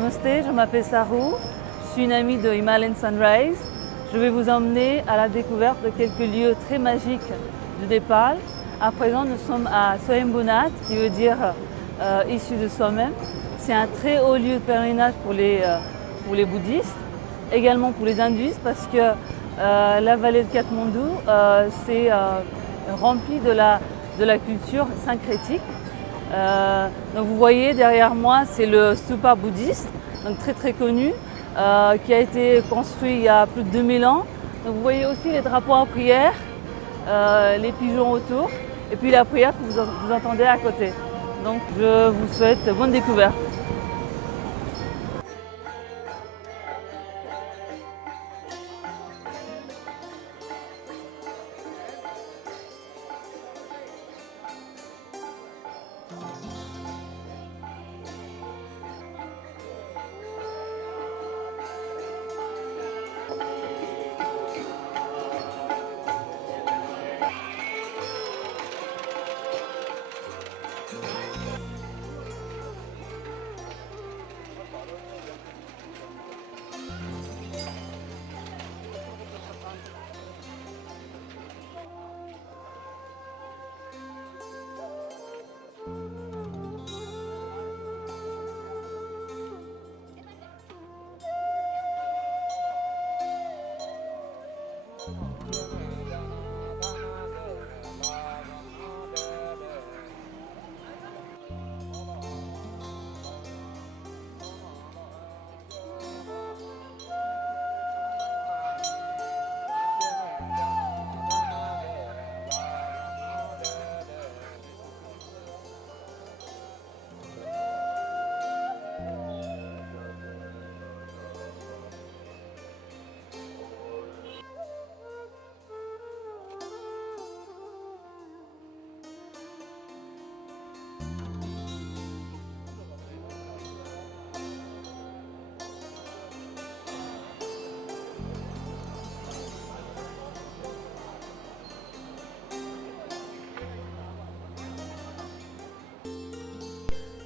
Namasté, je m'appelle Sarou, je suis une amie de Himalayan Sunrise. Je vais vous emmener à la découverte de quelques lieux très magiques du Népal. À présent, nous sommes à Swayambhunath, qui veut dire issu de soi-même. C'est un très haut lieu de pèlerinage pour les bouddhistes, également pour les hindouistes, parce que la vallée de Katmandou, c'est rempli de la culture syncrétique. Donc vous voyez derrière moi, c'est le stupa bouddhiste, donc très connu, qui a été construit il y a plus de 2000 ans. Donc vous voyez aussi les drapeaux en prière, les pigeons autour, et puis la prière que vous entendez à côté. Donc je vous souhaite bonne découverte.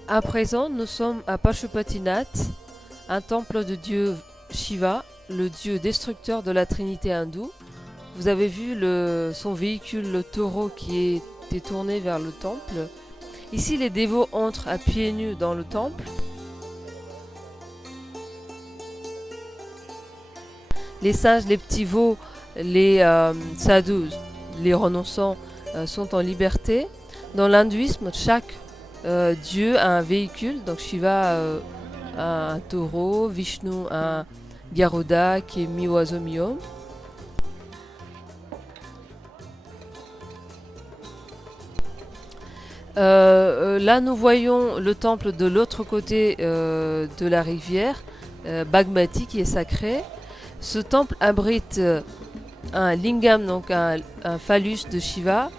À présent, nous sommes à Pashupatinath, un temple de dieu Shiva, le dieu destructeur de la trinité hindoue. Vous avez vu son véhicule, le taureau, qui est tourné vers le temple. Ici, les dévots entrent à pieds nus dans le temple. Les singes, les petits veaux, les sadhus, les renonçants sont en liberté. Dans l'hindouisme, chaque Dieu a un véhicule, donc Shiva a un taureau, Vishnu a un Garuda qui est mi-oiseau mi-homme. Là nous voyons le temple de l'autre côté de la rivière, Bagmati, qui est sacré. Ce temple abrite un lingam, donc un phallus de Shiva.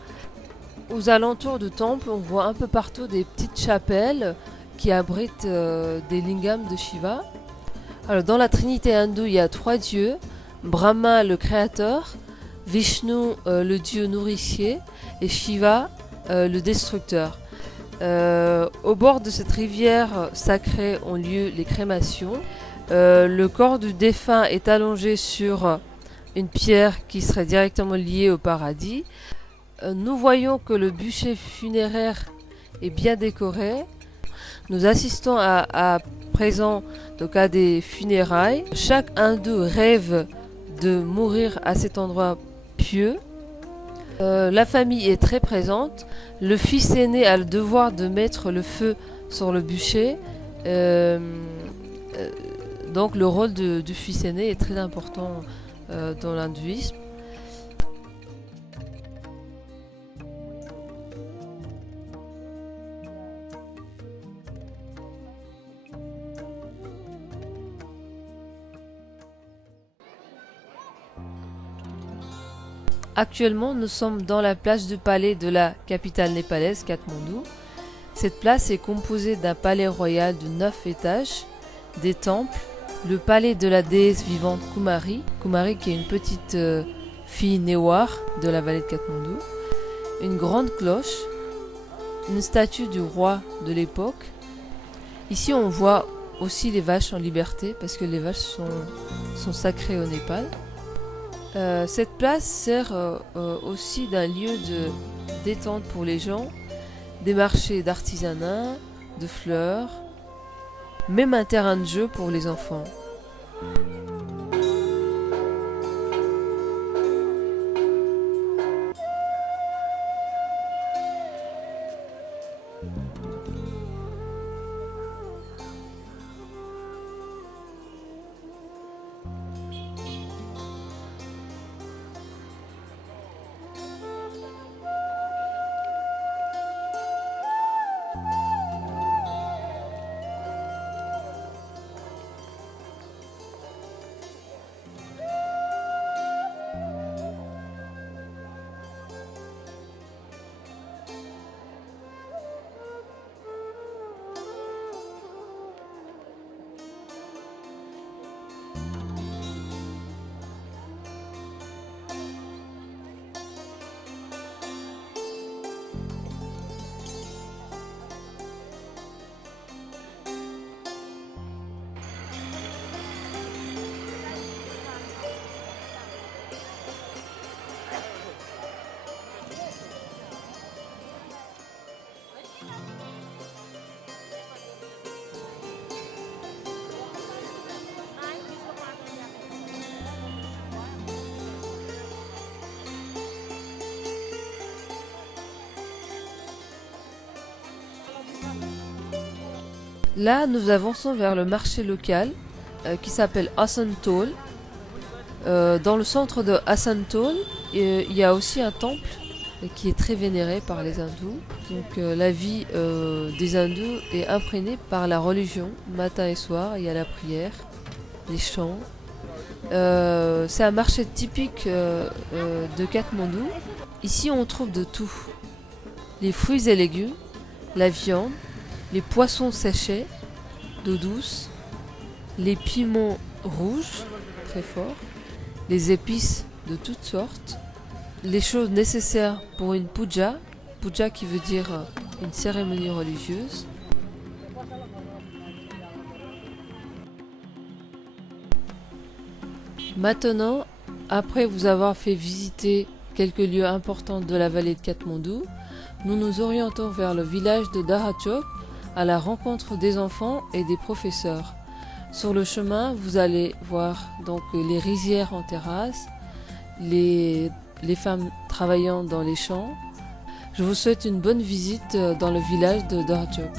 Aux alentours du temple, on voit un peu partout des petites chapelles qui abritent des lingams de Shiva. Alors, dans la trinité hindoue, il y a 3 dieux. Brahma, le créateur, Vishnu, le dieu nourricier, et Shiva, le destructeur. Au bord de cette rivière sacrée ont lieu les crémations. Le corps du défunt est allongé sur une pierre qui serait directement liée au paradis. Nous voyons que le bûcher funéraire est bien décoré. Nous assistons à présent donc à des funérailles. Chaque hindou rêve de mourir à cet endroit pieux. La famille est très présente. Le fils aîné a le devoir de mettre le feu sur le bûcher. Donc le rôle du fils aîné est très important dans l'hindouisme. Actuellement, nous sommes dans la place du palais de la capitale népalaise, Katmandou. Cette place est composée d'un palais royal de 9 étages, des temples, le palais de la déesse vivante Kumari, Kumari qui est une petite fille Newar de la vallée de Katmandou, une grande cloche, une statue du roi de l'époque. Ici on voit aussi les vaches en liberté parce que les vaches sont sacrées au Népal. Cette place sert aussi d'un lieu de détente pour les gens, des marchés d'artisanat, de fleurs, même un terrain de jeu pour les enfants. Là, nous avançons vers le marché local qui s'appelle Asantol. Dans le centre de Asantol, il y a aussi un temple qui est très vénéré par les hindous. Donc la vie des hindous est imprégnée par la religion. Matin et soir, il y a la prière, les chants. C'est un marché typique de Katmandou. Ici, on trouve de tout. Les fruits et légumes, la viande, les poissons séchés, d'eau douce, les piments rouges, très forts, les épices de toutes sortes, les choses nécessaires pour une puja, puja qui veut dire une cérémonie religieuse. Maintenant, après vous avoir fait visiter quelques lieux importants de la vallée de Katmandou, nous nous orientons vers le village de Dahachok à la rencontre des enfants et des professeurs. Sur le chemin, vous allez voir donc les rizières en terrasse, les femmes travaillant dans les champs. Je vous souhaite une bonne visite dans le village de Dahachok.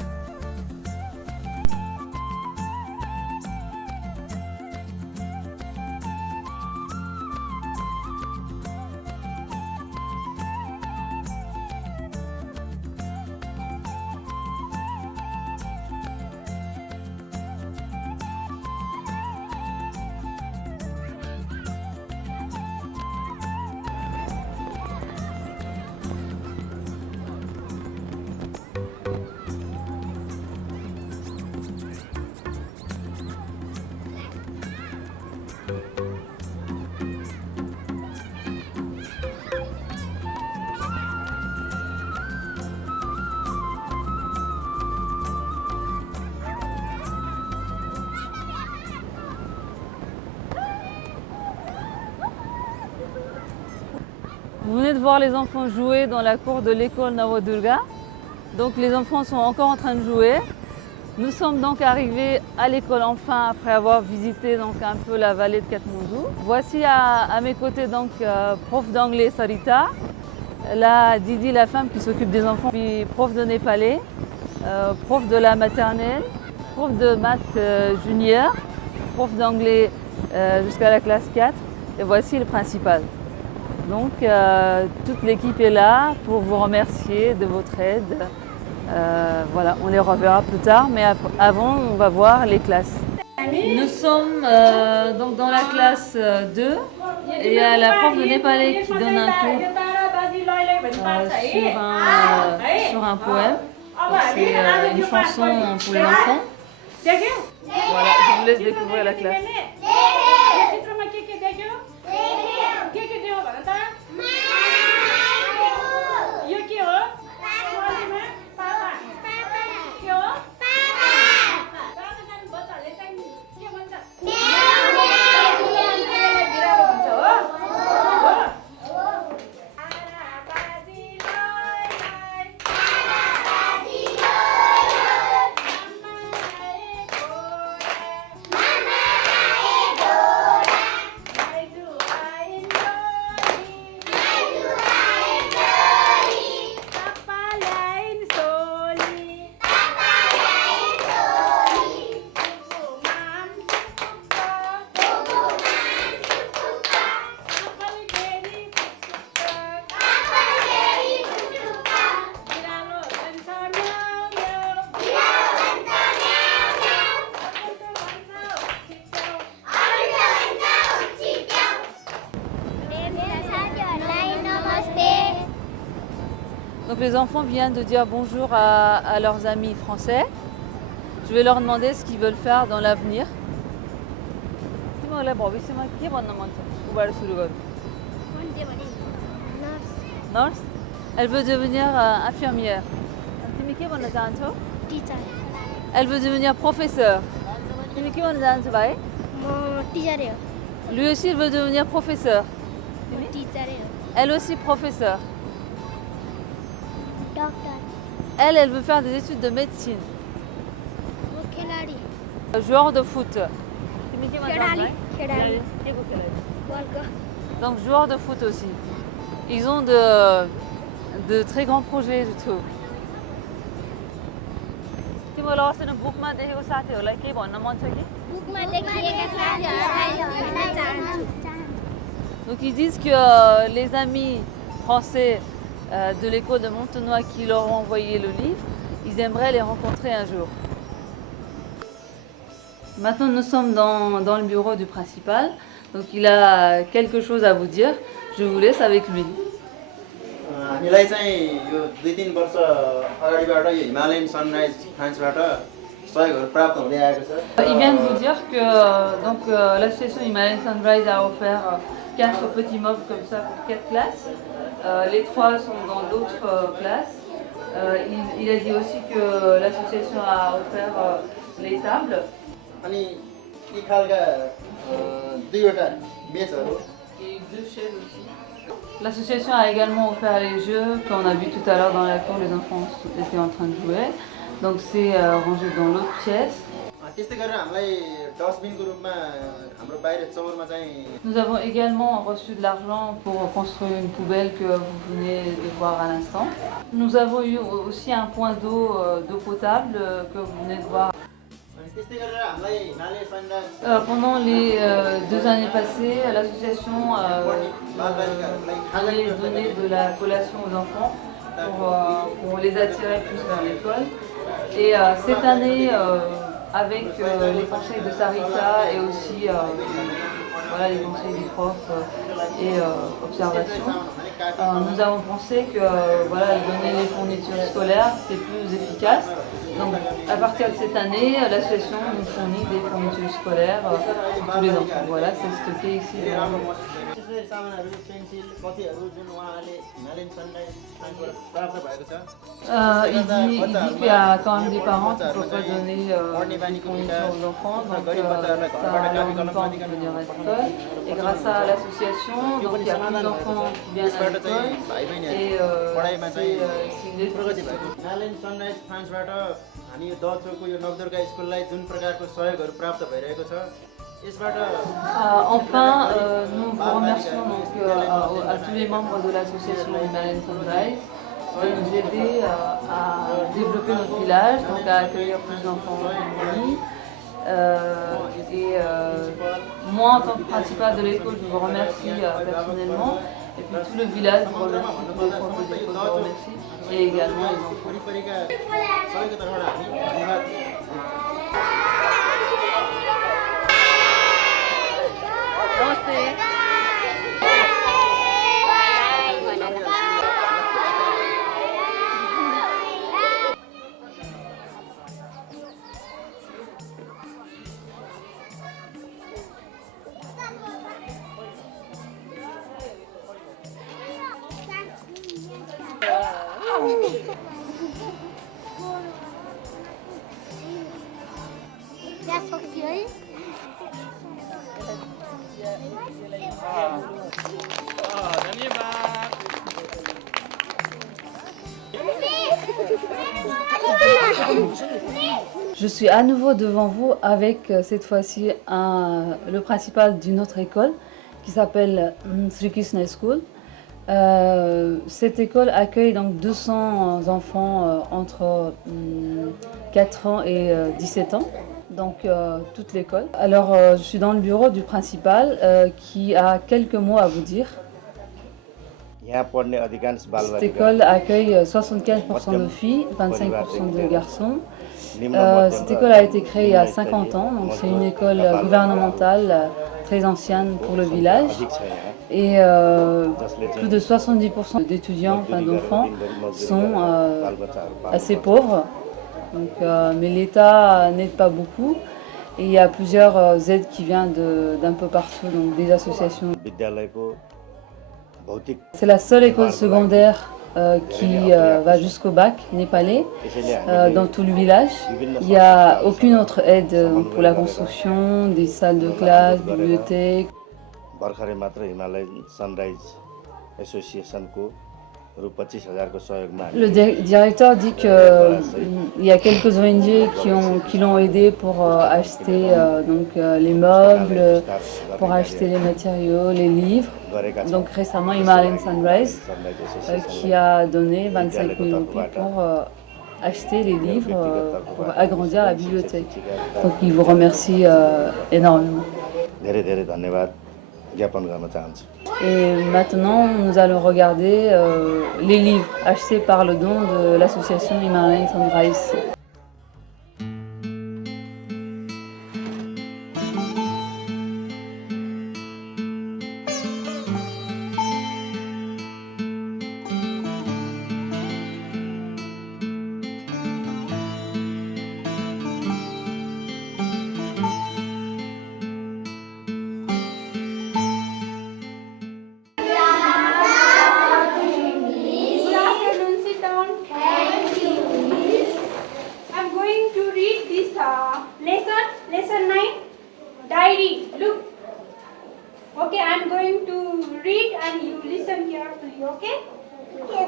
Vous venez de voir les enfants jouer dans la cour de l'école Nawadurga. Donc les enfants sont encore en train de jouer. Nous sommes donc arrivés à l'école enfin après avoir visité donc un peu la vallée de Katmandou. Voici à mes côtés donc prof d'anglais Sarita, là Didi la femme qui s'occupe des enfants, puis prof de népalais, prof de la maternelle, prof de maths junior, prof d'anglais jusqu'à la classe 4 et voici le principal. Donc toute l'équipe est là pour vous remercier de votre aide. Voilà, on les reverra plus tard, mais avant on va voir les classes. Nous sommes donc dans la classe 2 et il y a la prof de népalais qui donne un cours sur un poème. C'est une chanson pour les enfants. Voilà, je vous laisse découvrir la classe. Donc les enfants viennent de dire bonjour à leurs amis français. Je vais leur demander ce qu'ils veulent faire dans l'avenir. Nurse. Elle veut devenir infirmière. Teacher. Elle veut devenir professeur. Mon teacher. Lui aussi, il veut devenir professeur. Teacher. Elle aussi, professeur. Doctor. Elle veut faire des études de médecine. Khiladi. Joueur de foot. Khiladi. World Cup. Donc joueur de foot aussi. Ils ont de très grands projets du tout. तिमीलाई अस्ति बुकमा देखेको साथीहरूलाई केही भन्न मन छ कि? बुकमा देखिएका साथीहरूलाई भन्न चाहन्छु। Donc ils disent que les amis français de l'école de Montenoy qui leur ont envoyé le livre, ils aimeraient les rencontrer un jour. Maintenant nous sommes dans le bureau du principal, donc il a quelque chose à vous dire. Je vous laisse avec lui. हामीलाई चाहिँ यो 2-3 वर्ष अगाडिबाट यो Himalayan sunrise फ्रान्सबाट सहयोगहरू प्राप्त हुँदै आएको छ। Il vient de vous dire que l'association Himalayan Sunrise a offert 4 petits meubles comme ça pour 4 classes. Les 3 sont dans d'autres classes. Il a dit aussi que l'association a offert les tables. अनि यी खालका 2वटा मेचहरू Et 2 chaises aussi. L'association a également offert les jeux qu'on a vu tout à l'heure dans la cour, les enfants étaient en train de jouer. Donc c'est rangé dans l'autre pièce. त्यस्तै गरेर हामीलाई डस्टबिनको रूपमा हाम्रो बाहिर चौरमा चाहिँ Nous avons également reçu de l'argent pour construire une poubelle que vous venez de voir à l'instant. Nous avons eu aussi un point d'eau potable que vous venez de voir. अनि त्यस्तै गरेर हामीलाई Himalaya sunrise Pendant les 2 années passées, l'association voulait donner de la collation aux enfants pour les attirer plus vers l'école. Et cette année, avec les conseils de Sarita et aussi voilà, les conseils des profs et observations, nous avons pensé que voilà, donner les fournitures scolaires, c'est plus efficace. Donc à partir de cette année, l'association nous fournit des fournitures scolaires pour tous les enfants. Voilà, c'est stocké ici. त्यसरी सामानहरू पेन्सिल कतिहरू जुन उहाँले Himalayan sunrise फ्रान्सबाट प्राप्त भएको छ। Il dit qu'il y a quand même des parents qui ne peuvent pas donner des fournitures aux enfants, donc ça leur donne pas envie de venir à l'école. Et grâce à l'association, donc il y a plus d'enfants qui viennent à l'école et c'est une प्रगति भएको Himalayan sunrise फ्रान्सबाट हामी यो दचोको यो नवदुर्गा स्कुललाई जुन प्रकारको सहयोगहरू प्राप्त भइरहेको छ यसबाट Enfin, nous vous remercions donc, à tous les membres de l'association Himalayan Sunrise de nous aider à développer notre village, donc à accueillir plus d'enfants en famille. Moi, en tant que principal de l'école, je vous remercie personnellement. Et puis tout le village vous remercie, tous les profs de l'école vous remercie, et également les enfants. वरिपरिका सबैको तर्फबाट हामी धन्यवाद That's okay. Je suis à nouveau devant vous avec cette fois-ci le principal d'une autre école qui s'appelle Sri Krishna School. Cette école accueille donc 200 enfants entre 4 ans et 17 ans, donc toute l'école. Alors je suis dans le bureau du principal qui a quelques mots à vous dire. Cette école accueille 75% de filles, 25% de garçons. Cette école a été créée il y a 50 ans, donc c'est une école gouvernementale très ancienne pour le village. Et plus de 70% d'étudiants, enfin d'enfants, sont assez pauvres. Donc, mais l'État n'aide pas beaucoup. Et il y a plusieurs aides qui viennent d'un peu partout, donc des associations. C'est la seule école secondaire qui va jusqu'au bac népalais dans tout le village. Il n'y a aucune autre aide pour la construction, des salles de classe, bibliothèques. भर्खरै मात्र Himalayan sunrise एसोसिएसनको रु 25,000 को सहयोगमा Le directeur dit qu'il y a quelques ONG qui l'ont aidé pour acheter les meubles, pour acheter les matériaux, les livres. Donc récemment, Himalayan Sunrise qui a donné 25 000 roupies pour acheter les livres, pour agrandir la bibliothèque. Donc il vous remercie énormément. धेरै धेरै धन्यवाद ज्ञापन गर्न चाहन्छु। Et maintenant, nous allons regarder les livres achetés par le don de l'association Himalayan Sunrise. Lesson 9, diary. Look. Okay, I'm going to read and you listen carefully, okay? Okay.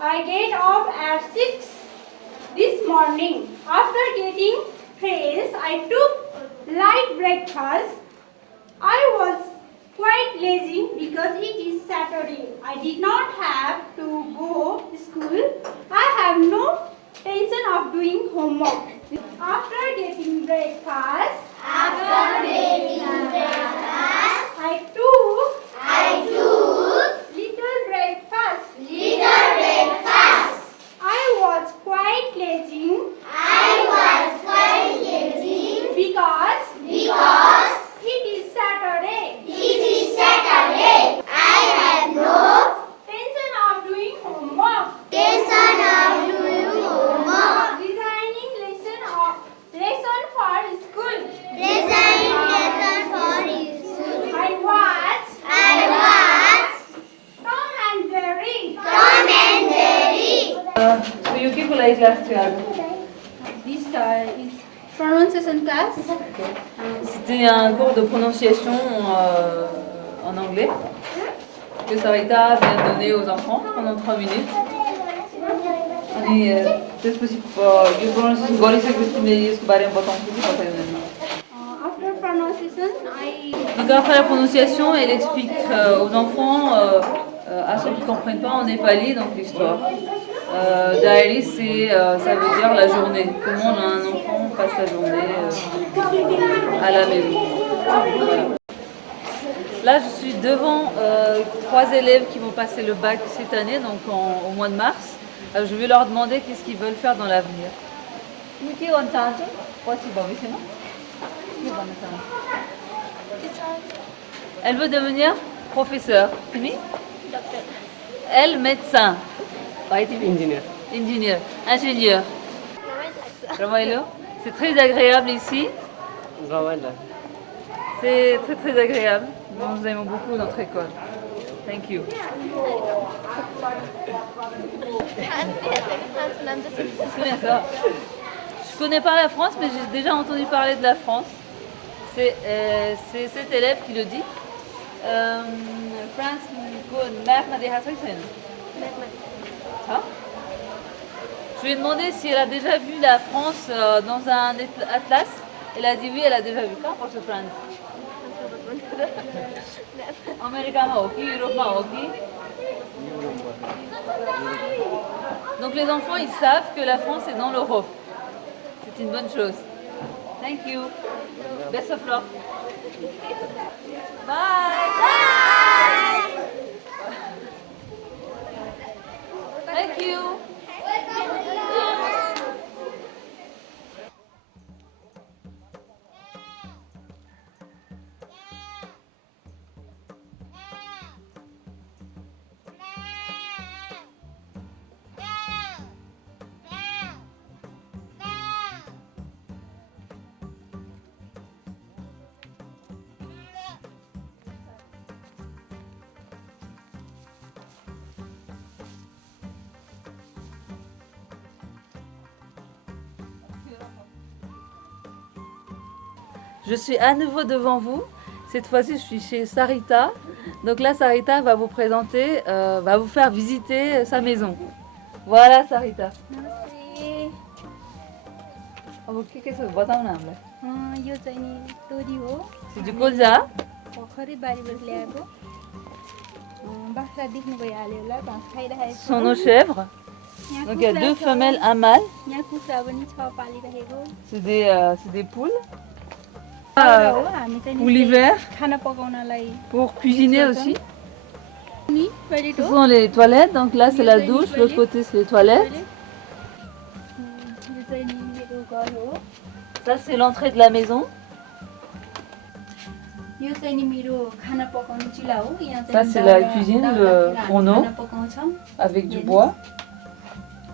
I get up at 6 this morning. After getting fresh, I took light breakfast. I was quite lazy because it is Saturday. I did not have to go to school. I have no tension of doing homework. After getting breakfast, I took little breakfast. I was quite lazy because it is Saturday. I have no tension of doing homework. Designing lesson for school. I watch Tom and Jerry. Suyu ki kulay class tu as? This is pronunciation class. C'était un cours de prononciation en anglais que Sarita vient de donner aux enfants pendant 3 minutes. अनि त्यसपछि यो प्रोनाउन्सिएसन गरिसकेपछि मैले यसको बारेमा बताउँछु कि बताउँदैन। After pronunciation, Donc après la prononciation, elle explique aux enfants, à ceux qui ne comprennent pas en népalais, donc l'histoire. Diary, ça veut dire la journée. Comment un enfant passe sa journée à la maison. Voilà. Là, je suis devant 3 élèves qui vont passer le bac cette année, donc au mois de mars. Je vais leur demander qu'est-ce qu'ils veulent faire dans l'avenir. Elle veut devenir professeur. Elle, médecin. Ingénieur. Ramailo. C'est très agréable ici. C'est très très agréable. Nous aimons beaucoup notre école. Thank you. C'est bien ça. Je connais pas la France, mais j'ai déjà entendu parler de la France. C'est cet élève qui le dit. France, je lui ai demandé si elle a déjà vu la France dans un atlas. Elle a dit oui, elle a déjà vu. Quand pour ce France? Amérique, Europe, Donc les enfants, ils savent que la France est dans l'Europe. C'est une bonne chose. Thank you. Best of luck. Bye. Thank you. Je suis à nouveau devant vous. Cette fois-ci, je suis chez Sarita. Donc là, Sarita va vous présenter, va vous faire visiter sa maison. Voilà, Sarita. नमस्ते अब के छ बताउन हामीलाई. यो चाहिँ नि तोरी हो C'est du colza. भर्खरै बारीबाट ल्याएको बाख्रा देख्नु भइहाल्यो होला घाँस खाइरहेको Ce sont nos chèvres. यहाँ Donc il y a कुखुरा deux छ, femelles, un mâle. यहाँ कुखुरा पनि छ पालिरहेको C'est des poules. दाउरा हो हामी चाहिँ Pour नि l'hiver, खाना पकाउनलाई pour cuisiner aussi. नि टोइलेट Ce हो sont les toilettes. Donc là, c'est la douche. L'autre côté, c'est les toilettes. यो चाहिँ नि मेरो घर हो Ça, c'est l'entrée de la maison. यो चाहिँ नि मेरो खाना पकाउने चुल्हा हो यहाँ Ça, चाहिँ c'est la दाउरा- cuisine, दाउरा le चुल्हा हामी fourneau. खाना पकाउँछौँ Avec du bois.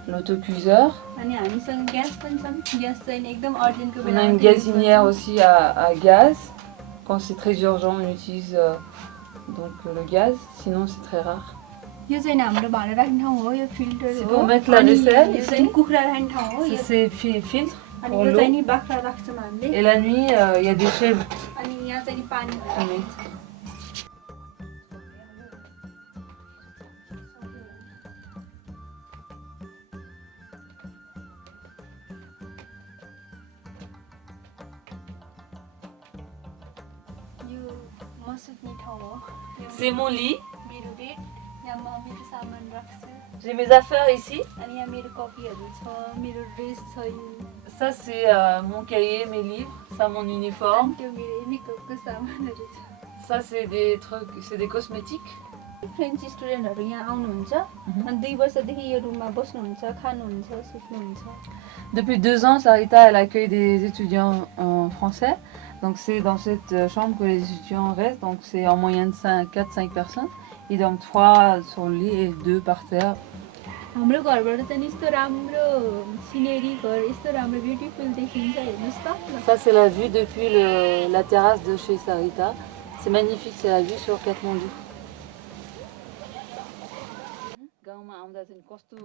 L'autocuiseur. अनि हामीसँग ग्यास पनि छ ग्यास चाहिँ नि एकदम अर्जेन्टको On a बेलामा une चाहिँ use gazinière गर्छौँ। aussi à gaz. Quand c'est très urgent, on utilise le gaz. Sinon, c'est très rare. यो चाहिँ नि हाम्रो भाँडा राख्ने ठाउँ हो यो फिल्टर C'est हो pour mettre la अनि vaisselle यो ici. चाहिँ नि कुखुरा राख्ने ठाउँ हो Ça, यो c'est filtre अनि pour यो l'eau. चाहिँ नि बाख्रा राख्छौँ हामीले Et la nuit, il y a des chèvres. अनि यहाँ चाहिँ नि पानी qui mettent. यो म सुत्ने ठाउँ हो यो C'est mon lit. मेरो बेड यहाँ म मेरो सामान राख्छु J'ai mes affaires ici. अनि यहाँ मेरो कपीहरू छ मेरो ड्रेस छ यो Ça, c'est mon cahier, mes livres. Ça, mon uniforme. अनि त्यो मेरो मेकअपको सामानहरू छ Ça, c'est des trucs, c'est des cosmétiques. French स्टुडेन्टहरू यहाँ आउनुहुन्छ अनि 2 वर्षदेखि यो रुममा बस्नुहुन्छ खानुहुन्छ सुत्नुहुन्छ Depuis 2 ans, Sarita, elle accueille des étudiants français. Donc, c'est dans cette chambre que les étudiants restent. Donc, c'est en moyenne 4-5 personnes. Ils dorment 3 sur le lit et 2 par terre. हाम्रो घरबाट चाहिँ नि यस्तो राम्रो सिनेरी घर यस्तो राम्रो ब्युटिफुल देखिन्छ हेर्नुहोस् त Ça, c'est la vue depuis la terrasse de chez Sarita. C'est magnifique, c'est la vue sur Katmandou. गाउँमा आउँदा चाहिँ कस्तो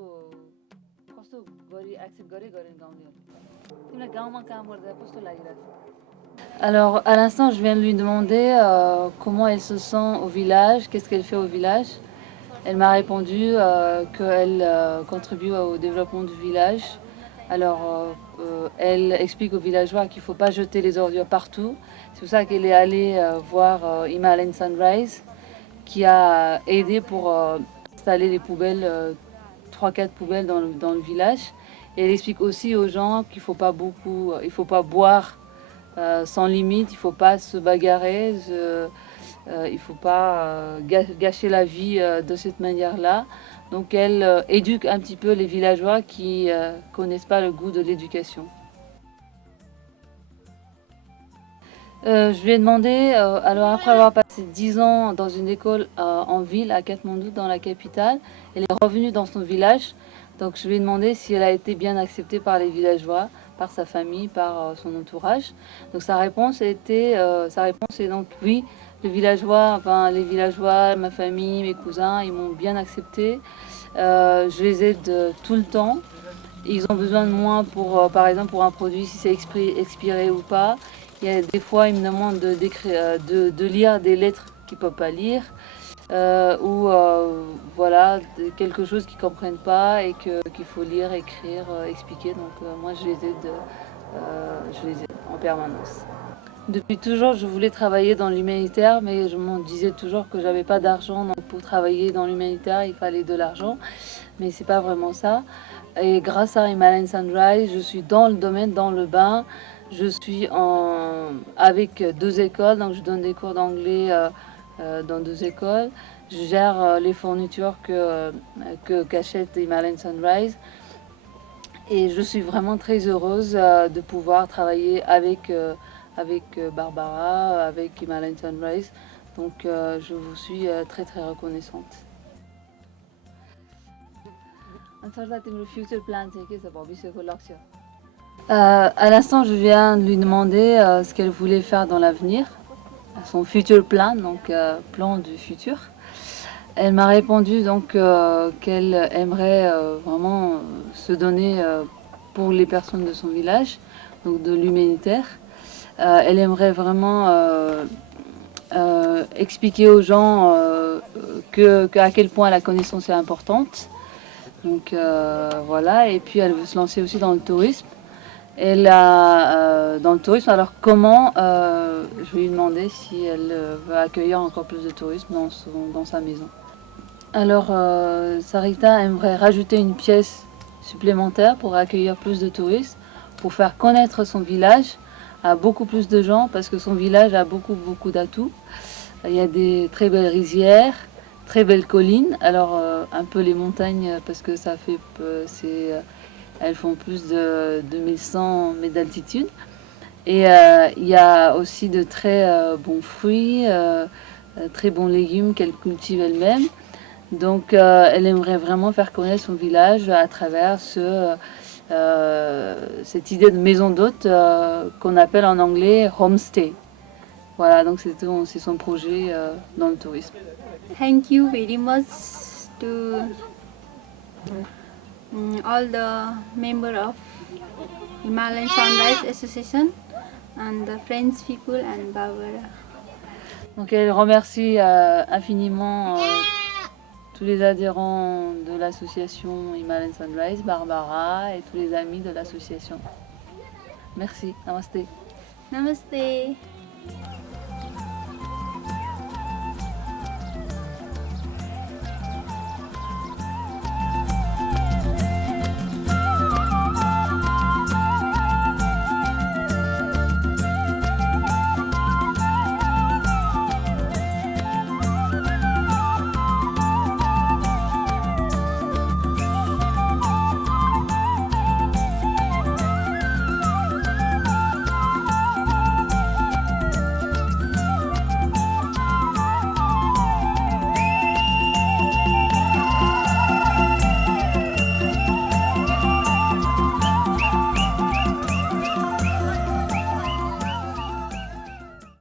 कस्तो गरी एक्सेप्ट गरेन गाउँलेहरूले तिमीलाई गाउँमा काम गर्दा कस्तो लागिरहेको छ Alors, à l'instant, je viens de lui demander comment elle se sent au village, qu'est-ce qu'elle fait au village. Elle m'a répondu qu'elle contribue au développement du village. Alors, elle explique aux villageois qu'il ne faut pas jeter les ordures partout. C'est pour ça qu'elle est allée voir Himalayan Sunrise, qui a aidé pour installer les poubelles, 3-4 poubelles dans le village. Et elle explique aussi aux gens qu'il ne faut pas boire sans limite, il ne faut pas se bagarrer, il ne faut pas gâcher la vie de cette manière-là. Donc elle éduque un petit peu les villageois qui ne connaissent pas le goût de l'éducation. Je lui ai demandé, alors après avoir passé 10 ans dans une école en ville, à Katmandou, dans la capitale, elle est revenue dans son village. Donc je lui ai demandé si elle a été bien acceptée par les villageois, par sa famille, par son entourage. Donc sa réponse est donc oui, les villageois, ma famille, mes cousins, ils m'ont bien acceptée. Je les aide tout le temps. Ils ont besoin de moi pour, par exemple, pour un produit, si c'est expiré ou pas. Il y a des fois, ils me demandent de lire des lettres qu'ils ne peuvent pas lire. Ou voilà, quelque chose qu'ils ne comprennent pas et qu'il faut lire, écrire, expliquer. Donc moi, je les aide en permanence. Depuis toujours, je voulais travailler dans l'humanitaire, mais je me disais toujours que j'avais pas d'argent. Donc pour travailler dans l'humanitaire, il fallait de l'argent. Mais c'est pas vraiment ça. Et grâce à Himalayan Sunrise, je suis dans le domaine, dans le bain. Je suis avec 2 écoles, donc je donne des cours d'anglais dans 2 écoles. Je gère les fournitures qu'achète Himalayan Sunrise. Et je suis vraiment très heureuse de pouvoir travailler avec Barbara, avec Himalayan Sunrise. Donc je vous suis très très reconnaissante. À l'instant, je viens de lui demander ce qu'elle voulait faire dans l'avenir, son future plan, donc plan du futur. Elle m'a répondu donc qu'elle aimerait vraiment se donner pour les personnes de son village, donc de l'humanitaire. Elle aimerait vraiment expliquer aux gens à quel point la connaissance est importante. Donc voilà, et puis elle veut se lancer aussi dans le tourisme. Elle a dans le tourisme, alors comment je vais lui demander si elle veut accueillir encore plus de tourisme dans sa maison. Alors Sarita aimerait rajouter une pièce supplémentaire pour accueillir plus de touristes, pour faire connaître son village à beaucoup plus de gens, parce que son village a beaucoup d'atouts. Il y a des très belles rizières, très belles collines, alors un peu les montagnes, parce que ça fait elles font plus de 2100 mètres d'altitude. Et il y a aussi de très bons fruits, très bons légumes qu'elle cultive elle-même. Donc elle aimerait vraiment faire connaître son village à travers cette idée de maison d'hôte qu'on appelle en anglais homestay. Voilà, donc c'est son projet dans le tourisme. Thank you very much to all the members of Himalayan Sunrise Association and the French people and Barbara. Donc elle remercie infiniment tous les adhérents de l'association Himalayan Sunrise, Barbara et tous les amis de l'association. Merci, namasté. Namaste.